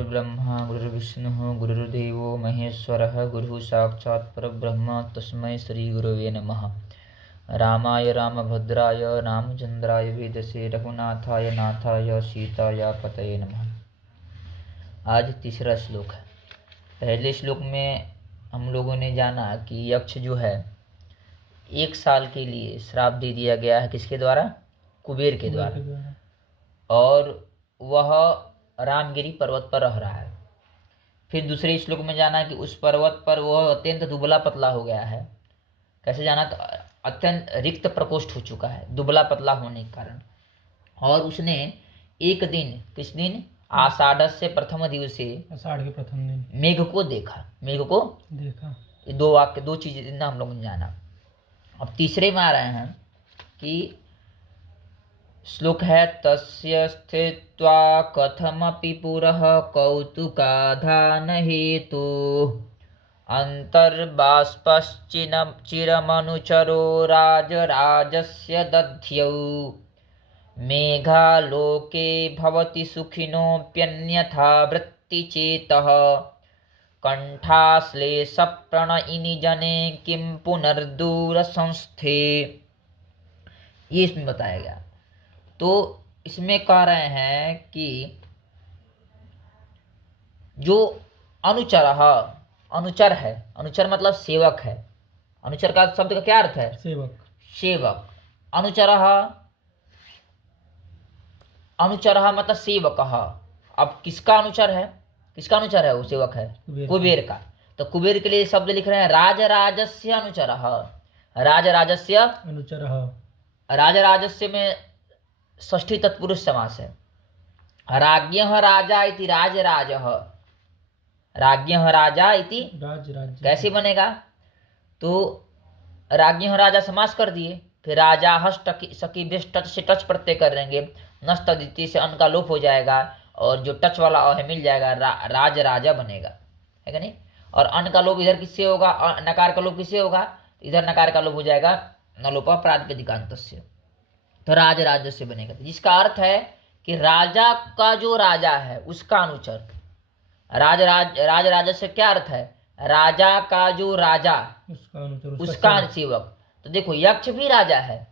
गुरुर्ब्रह्मा गुरुर्विष्णुः गुरुर्देवो महेश्वरः गुरुः साक्षात् परब्रह्म तस्मै श्रीगुरवे नमः। रामाय रामभद्राय रामचन्द्राय वेदसे रघुनाथाय नाथाय सीताय पतये नमः। आज तीसरा श्लोक है। पहले श्लोक में हम लोगों ने जाना कि यक्ष जो है 1 साल के लिए श्राप दे दिया गया है। किसके द्वारा? कुबेर के द्वारा। और वह रामगिरी पर्वत पर रह रहा है। फिर दूसरे श्लोक में जाना कि उस पर्वत पर वह अत्यंत दुबला पतला हो गया है। कैसे जाना? तो अत्यंत रिक्त प्रकोष्ठ हो चुका है दुबला पतला होने के कारण। और उसने एक दिन, किस दिन? आषाढ़ से प्रथम दिवसे, आषाढ़ के प्रथम दिन मेघ को देखा। ये 2 वाक्य, 2 चीजें हम लोगों ने जाना। अब तीसरे में आ रहे हैं कि श्लोक है तस्य स्थित्वा कथमपि पुरः कौतुकाधान हेतु चिरमनुचरो राजराजस्य दध्यौ मेघालोके भवति सुखिनोऽप्यन्यथा वृत्तिचेतः कंठाश्लेषप्रणयिनि जने किं पुनर्दूरसंस्थे। ये इसमें बताया गया। तो इसमें कह रहे हैं कि जो अनुचर है, अनुचर मतलब सेवक है। अनुचर का शब्द का क्या अर्थ है? सेवक। अनुचर मतलब सेवक। अब किसका अनुचर है? वो सेवक है कुबेर का। तो कुबेर के लिए शब्द लिख रहे हैं राजराजस्य अनुचर। राजराजस्य में षष्ठी तत्पुरुष समास है। राज्ञः राजा इति राजराजः। राज्ञः राजा इति कैसे बनेगा? तो राज्ञः राजा समास कर दिए, फिर राजा सकी टच से टच प्रत्यय कर लेंगे, नष्ट दिति से अन का लोप हो जाएगा और जो टच वाला है मिल जाएगा, राज राजा बनेगा, है कि नहीं? और अन का लोप इधर किससे होगा? नकार का लोप किससे होगा? इधर नकार का लोप हो जाएगा नलोपा प्रातिपदिकान्तस्य, तो राज राज से बनेगा। जिसका अर्थ है कि राजा का जो राजा है उसका अनुचर। राज राजा से क्या अर्थ है? राजा का जो राजा उसका सेवक। तो देखो यक्ष भी राजा है।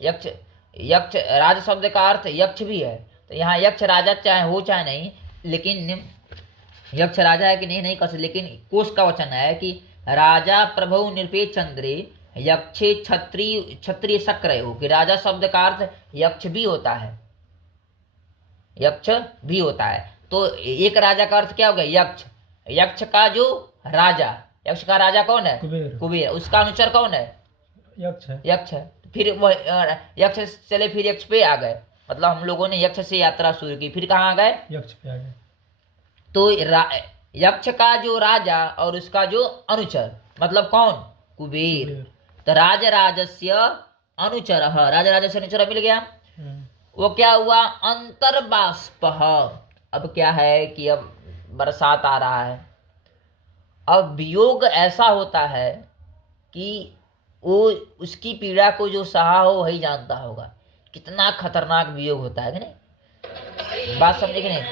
यक्ष राज शब्द का अर्थ यक्ष भी है। तो यहाँ यक्ष राजा चाहे हो चाहे नहीं, लेकिन यक्ष राजा है कि नहीं कह सकते, लेकिन कोश का वचन है कि राजा प्रभु निरपेक्ष चंद्रे यक्षे क्षत्रिय शक्रय हो, कि राजा शब्द का अर्थ यक्ष भी होता है। तो एक राजा का अर्थ क्या हो गया? यक्ष का जो राजा, यक्ष का राजा कौन है? कुबेर। उसका अनुचर कौन है? यक्ष है। फिर वह यक्ष चले, फिर यक्ष पे आ गए। मतलब हम लोगों ने यक्ष से यात्रा शुरू की, फिर कहाँ आ गए? यक्ष पे आ गए। तो यक्ष का जो राजा और उसका जो अनुचर मतलब कौन? कुबेर। तो राजराजस्य अनुचर, राजराजस्य अनुचर मिल गया। वो क्या हुआ? अंतर्बाष्प। अब क्या है कि अब बरसात आ रहा है। अब वियोग ऐसा होता है कि वो उसकी पीड़ा को जो सहा हो वही जानता होगा। कितना खतरनाक वियोग होता है कि नहीं? बात समझे कि नहीं?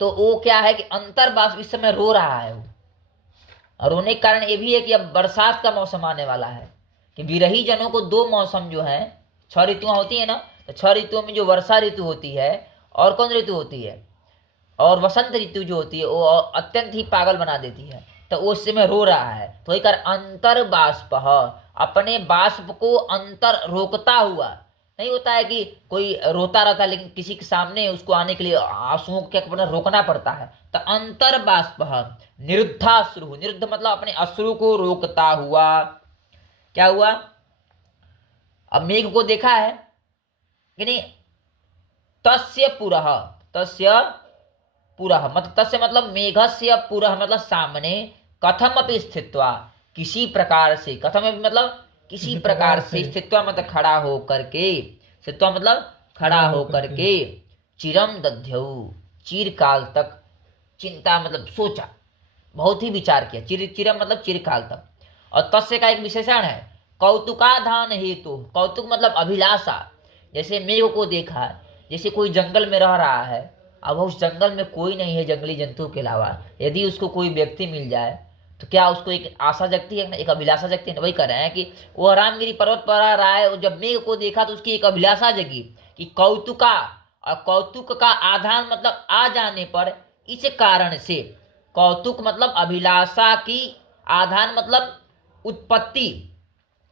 तो वो क्या है कि अंतर्बाष्प, इस समय रो रहा है वो। और रोने के कारण ये भी है कि अब बरसात का मौसम आने वाला है। कि विरही जनों को 2 मौसम जो है, 6 ऋतुएं होती है ना, तो 6 ऋतुओं में जो वर्षा ऋतु होती है और कौन ऋतु होती है, और वसंत ऋतु जो होती है वो अत्यंत ही पागल बना देती है। तो उस समय रो रहा है। तो वही कर अंतर्बाष्प, अपने बाष्प को अंतर रोकता हुआ। नहीं होता है कि कोई रोता रहता है लेकिन किसी के सामने उसको आने के लिए आंसुओं को क्या रोकना पड़ता है। तो अंतर्बाष्प निरुद्धाश्रु, निरुद्ध मतलब अपने अश्रु को रोकता हुआ। क्या हुआ? अब मेघ को देखा है कि नहीं? तस्य पुरः मतलब तस्य मतलब मेघस्य पुरः मतलब सामने, कथमपि स्थित्वा किसी प्रकार से, कथमपि मतलब किसी प्रकार से, स्थित्वा मतलब खड़ा हो करके, स्थित्वा मतलब खड़ा हो करके, चिरम दध्यौ चिरकाल तक, चिंता मतलब सोचा, बहुत ही विचार किया। चिरम मतलब चिरकाल तक। और तस्य का एक विशेषण है कौतुकाधान हेतु। कौतुक मतलब अभिलाषा। जैसे मेघ को देखा, जैसे कोई जंगल में रह रहा है अब उस जंगल में कोई नहीं है जंगली जंतु के अलावा, यदि उसको कोई व्यक्ति मिल जाए तो क्या उसको एक आशा जगती है, एक अभिलाषा जगती है। वही कर रहे हैं कि वो रामगिरी पर्वत पर आ रहा है और जब मेघ को देखा तो उसकी एक अभिलाषा जगी कि कौतुका, और कौतुक का आधार मतलब आ जाने पर, इस कारण से कौतुक मतलब अभिलाषा की, आधार मतलब उत्पत्ति,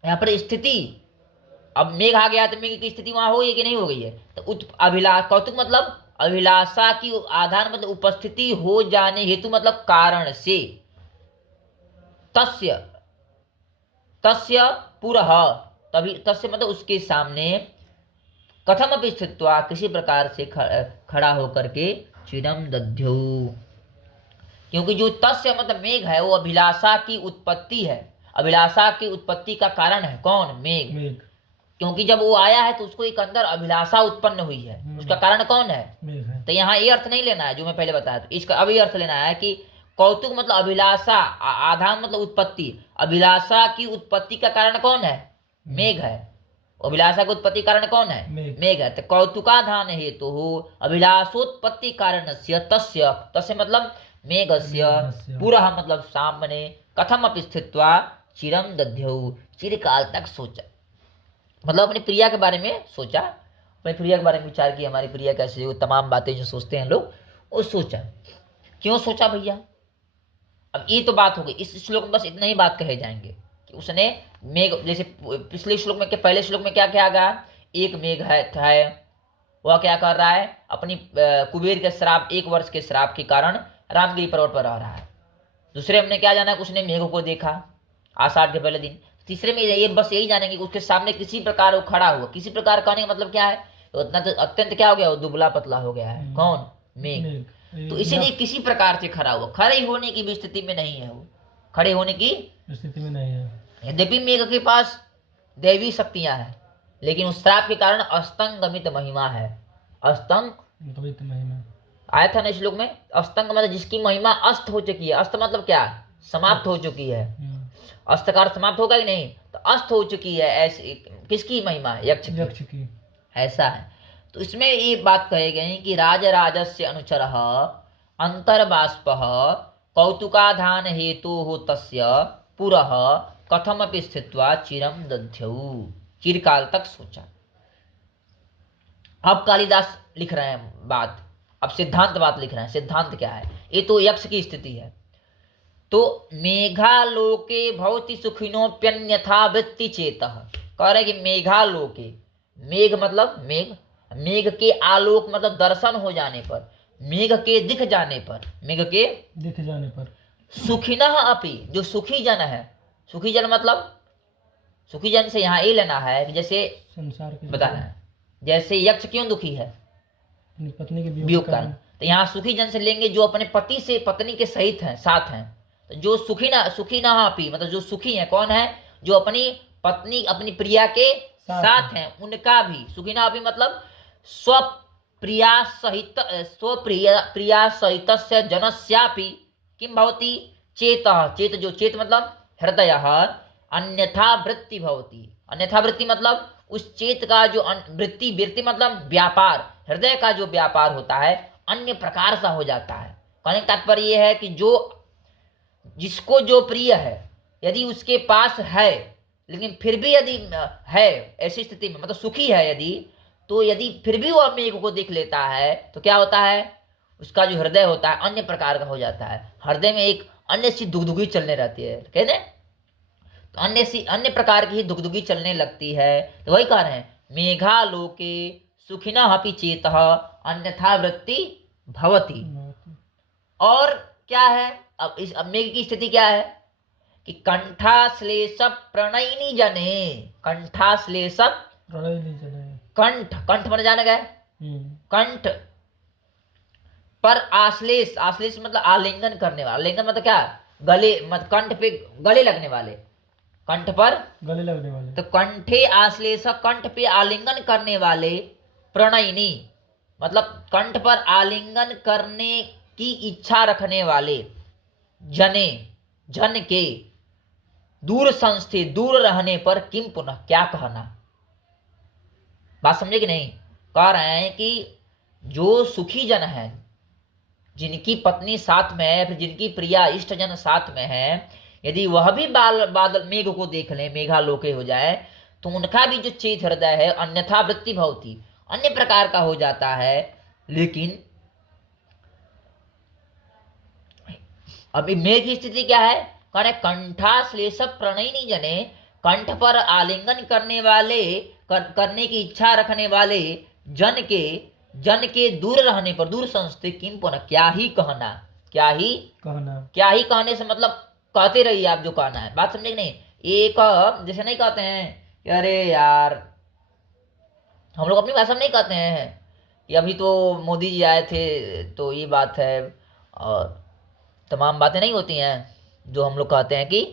यहाँ पर स्थिति। अब मेघ आ गया तो मेघ की स्थिति वहां हो गई कि नहीं हो गई है, तो कौतुक मतलब अभिलाषा की आधार मतलब उपस्थिति हो जाने हेतु मतलब कारण से, तस्य तस्य पुरः, तभी तस्य मतलब उसके सामने, कथम अपि स्थित्वा किसी प्रकार से खड़ा होकर के, चिरम दध्यौ, क्योंकि जो तस्य मतलब मेघ है वो अभिलाषा की उत्पत्ति है, अभिलाषा की उत्पत्ति का कारण है कौन, मेघ। क्योंकि जब वो आया है तो उसको एक अंदर अभिलाषा उत्पन्न हुई है, उसका कारण कौन है, तो यहाँ ये अर्थ नहीं लेना है जो मैं पहले बताया था, इसका अभी अर्थ लेना है कि कौतुक मतलब अभिलाषा, आधान मतलब उत्पत्ति, अभिलाषा की उत्पत्ति का कारण कौन है, मेघ है। अभिलाषा की उत्पत्ति कारण कौन है, मेघ है। तो कौतुकाधान हेतु हो अभिलाषोत्पत्ति कारण तस्य, तस्य मतलब मेघस्य, पुरः मतलब सामने, कथम अपि स्थित्वा चिरम दध्यौ, चिरकाल तक सोचा, मतलब अपनी प्रिया के बारे में सोचा, अपनी प्रिया के बारे में विचार किया, हमारी प्रिया कैसे, वो तमाम बातें जो सोचते हैं लोग, वो सोचा। क्यों सोचा भैया, अब ये तो बात हो गई। इस श्लोक में बस इतना ही बात कहे जाएंगे कि उसने मेघ, जैसे पिछले श्लोक में, पहले श्लोक में क्या क्या कहा, एक मेघ है वह क्या कर रहा है, अपनी कुबेर के श्राप, 1 वर्ष के श्राप के कारण रामगिरी पर्वत पर रह रहा है। दूसरे हमने क्या जाना, उसने मेघ को देखा आषाढ़ के पहले दिन। तीसरे में ये बस यही जानेंगे कि उसके सामने किसी प्रकार वो खड़ा हुआ, किसी प्रकार कहने का मतलब क्या है, तो उतना तो अत्यंत क्या हो गया, वो दुबला पतला हो गया है, कौन, मेघ। तो इसीलिए किसी प्रकार से खड़ा हुआ, खड़े होने की भी स्थिति में नहीं है, वो खड़े होने की स्थिति में नहीं है। यद्यपि मेघ के पास दैवी शक्तियां हैं, लेकिन उस श्राप के कारण अस्तंगमित महिमा है, अस्तंगमित महिमा आया था ना श्लोक में। अस्तंग मतलब जिसकी महिमा अस्त हो चुकी है, अस्त मतलब क्या, समाप्त हो चुकी है, अस्तकार समाप्त होगा कि नहीं, तो अस्त हो चुकी है, ऐसी किसकी महिमा, यक्ष की, ऐसा है। तो इसमें ये बात कही गई कि राजराजस्य अनुचरः अंतर्बाष्पः कौतुकाधान हेतु हो तस्य पुरः कथमपि स्थित्वा चिरम दध्यौ, चिरकाल तक सोचा। अब कालिदास लिख रहे हैं बात, अब सिद्धांत बात लिख रहे हैं। सिद्धांत क्या है, ये तो यक्ष की स्थिति है। तो मेघालोके भवति सुखिनोप्यन्यथा वृत्ति चेतः, कह रहे कि मेघालोके, मेघ मतलब मेघ, मेघ के आलोक मतलब दर्शन हो जाने पर, मेघ के दिख जाने पर, मेघ के दिख जाने पर, सुखिनः अपि, जो सुखी जन है, सुखी जन मतलब, सुखी जन से यहाँ ये लेना है कि जैसे संसार के बता रहे हैं, जैसे यक्ष क्यों दुखी है, अपनी पत्नी के वियोग का, तो यहाँ सुखी जन से लेंगे जो अपने पति से, पत्नी के सहित हैं, साथ हैं। तो जो सुखी ना अपी मतलब जो सुखी है कौन है, जो अपनी पत्नी, अपनी प्रिया के साथ हैं, उनका भी सुखी ना अपी मतलब स्वप्रिया सहित, स्वप्रिया सहित जनस्यापि किम भवति चेतः, चेत जो चेत मतलब हृदय, अन्यथा वृत्ति भवति, अन्यथा वृत्ति मतलब उस चेत का जो वृत्ति, वृत्ति मतलब व्यापार, हृदय का जो व्यापार होता है अन्य प्रकार सा हो जाता है। कहने का तात्पर्य यह है कि जो जिसको जो प्रिय है, यदि उसके पास है, लेकिन फिर भी यदि है ऐसी स्थिति में, मतलब सुखी है यदि, तो यदि फिर भी वह मेघ को देख लेता है तो क्या होता है, उसका जो हृदय होता है अन्य प्रकार का हो जाता है। हृदय में एक अन्य सी दुगदुगी चलने रहती है, कहते हैं तो अन्य प्रकार की दुगदुगी चलने लगती है। तो वही कह रहे हैं मेघालोके सुखिनः अपि चेतः अन्यथा वृत्ति भवति। और क्या है, अब इस मेघ की स्थिति क्या है कि कंठाश्लेष प्रणयिनी जने, कंठाश्लेष प्रणयिनी जने, कंठ, कंठ मन जाने गए, कंठ पर आश्लेष, आश्लेष मतलब आलिंगन करने वाला, आलिंगन मतलब क्या, गले, मतलब कंठ पे गले लगने वाले, कंठ पर गले लगने वाले, तो कंठे आश्लेष, कंठ पे आलिंगन करने वाले, प्रणयिनी मतलब कंठ पर आलिंगन करने की इच्छा रखने वाले, जने, जन के, दूर संस्थित, दूर रहने पर किम पुनः, क्या कहना, बात समझे कि नहीं। कह रहे हैं कि जो सुखी जन है, जिनकी पत्नी साथ में है, फिर जिनकी प्रिया इष्ट जन साथ में है, यदि वह भी बादल मेघ को देख ले, मेघालोके हो जाए, तो उनका भी जो चेत हृदय है अन्यथा वृत्ति भवती, अन्य प्रकार का हो जाता है। लेकिन अभी मेघ की स्थिति क्या है? कहे कंठाश्लेष प्रणयिनी जने, कंठ पर आलिंगन करने वाले, करने की इच्छा रखने वाले जन के दूर रहने पर, दूर संस्थे किम पुनः, क्या ही कहना, क्या ही कहने से मतलब कहते रहिए आप जो कहना है, बात समझे कि नहीं? एक जैसे नहीं कहते हैं कि अरे यार, हम लोग अपनी भाषा में नहीं कहते हैं कि अभी तो मोदी जी आए थे तो ये बात है, और तमाम बातें नहीं होती हैं जो हम लोग कहते हैं कि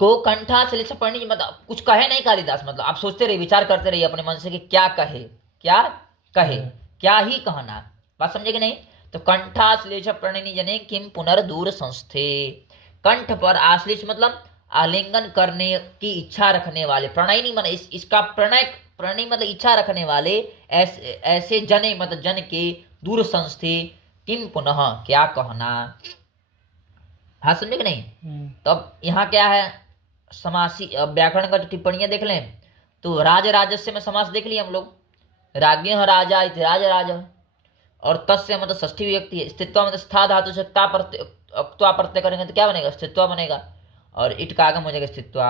को कंठा श्लेष पढ़नी, मतलब कुछ कहे नहीं कालिदास, मतलब आप सोचते रहिए, विचार करते रहिए अपने मन से कि क्या कहे, क्या कहे, क्या ही कहना, बात समझे कि नहीं? तो कंठा श्लेष प्रणयिनी जने किम पुनर्दूर संस्थे, कंठ पर आश्लेष मतलब आलिंगन करने की इच्छा रखने वाले, प्रणयिनी मतलब इसका प्रणय मतलब इच्छा रखने वाले, ऐसे जने मतलब जन के दूर संस्थे किम पुनः, क्या कहना। हाँ समझे कि नहीं? तो अब यहाँ क्या है, समासी व्याकरण का जो टिप्पणियां देख लें तो राज राजस्य में समास देख लिया हम लोग, राज्ञ राजा इति राज राज, और तस्य मतलब षष्ठी व्यक्ति है, स्थित्व मतलब स्था धातु से ता प्रत्यय करेंगे तो क्या बनेगा? स्थित्व बनेगा, और इट का आगम हो जाएगा स्थित्व।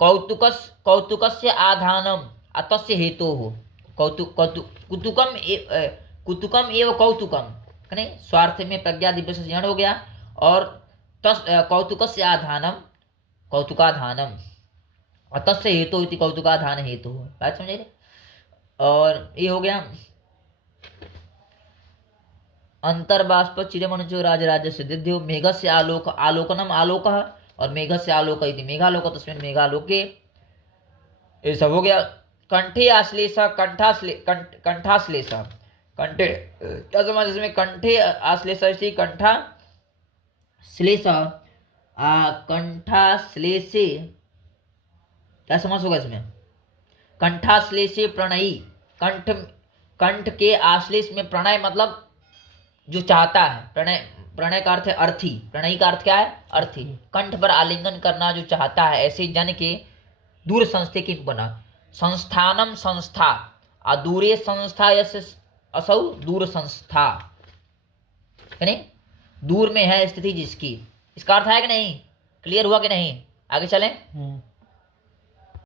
कौतुकस्य आधानम अतस्य हेतु हो, कुतुकम एवं कौतुकम, नहीं स्वार्थ में प्रज्ञा दिव्य से हो गया, और कौतुकस्य आधानम, कौतुकाधानम, अतस्य हेतु इति कौतुकाधान हेतु, बात समझे? और ये हो गया अंतर्बाष्प चिरमनुजो राजराज्य सिद्धियो, मेघस्य आलोक आलोकनम आलोक, और मेघस्य आलोक इति मेघालोक, तस्मिन् मेघालोके, ये सब हो गया। कंठे आश्लेष, कंठाश्लेष, कंठे क्या समझ इसमें? कंठे आश्लेष, कंठा श्लेष, कंठाश्लेषे क्या समझ होगा इसमें? कंठाश्लेषे प्रणयी, कंठ के आश्लेष में प्रणय मतलब जो चाहता है, प्रणय का अर्थ है अर्थी, प्रणयी का अर्थ क्या है? अर्थी, कंठ पर आलिंगन करना जो चाहता है, ऐसे जन के दूर संस्थे की बना, संस्थानम संस्था, अदूरे संस्था यस असौ दूर संस्था, यानी दूर में है स्थिति जिसकी, इसका अर्थ है कि नहीं? क्लियर हुआ कि नहीं? आगे चलें।